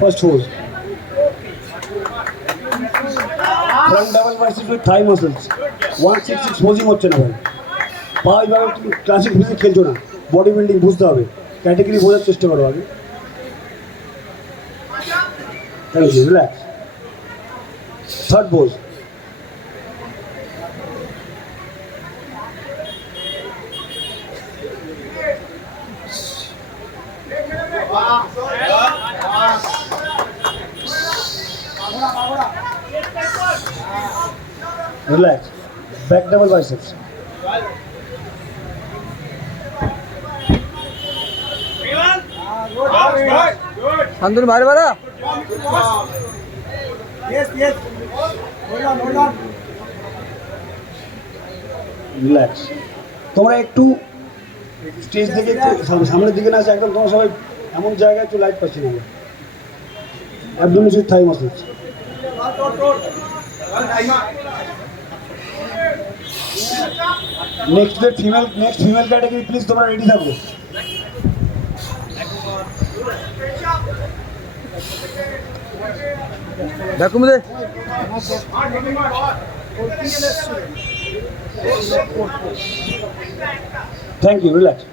First pose. Front double biceps with thigh muscles. 166 posing হচ্ছে না ভাই। পা এইভাবে তুমি ক্লাসিক ফিজিক খেলছো না, বডি বিল্ডিং বুঝতে হবে, ক্যাটেগরি বোঝার চেষ্টা করো আগে। Thank you, relax. Third pose. Relax. Back double biceps. Shantanu বাইরে বাইরে। রিল্যাক্স। তোমরা একটু স্টেজ থেকে সামনের দিকে না আসে, একদম তোমরা সবাই এমন জায়গায় একটু লাইট পাচ্ছি না আমরা। Abdominal with Thai muscles. Next female category please তোমরা রেডি থাকো। দেখো মুদে। Thank you, relax.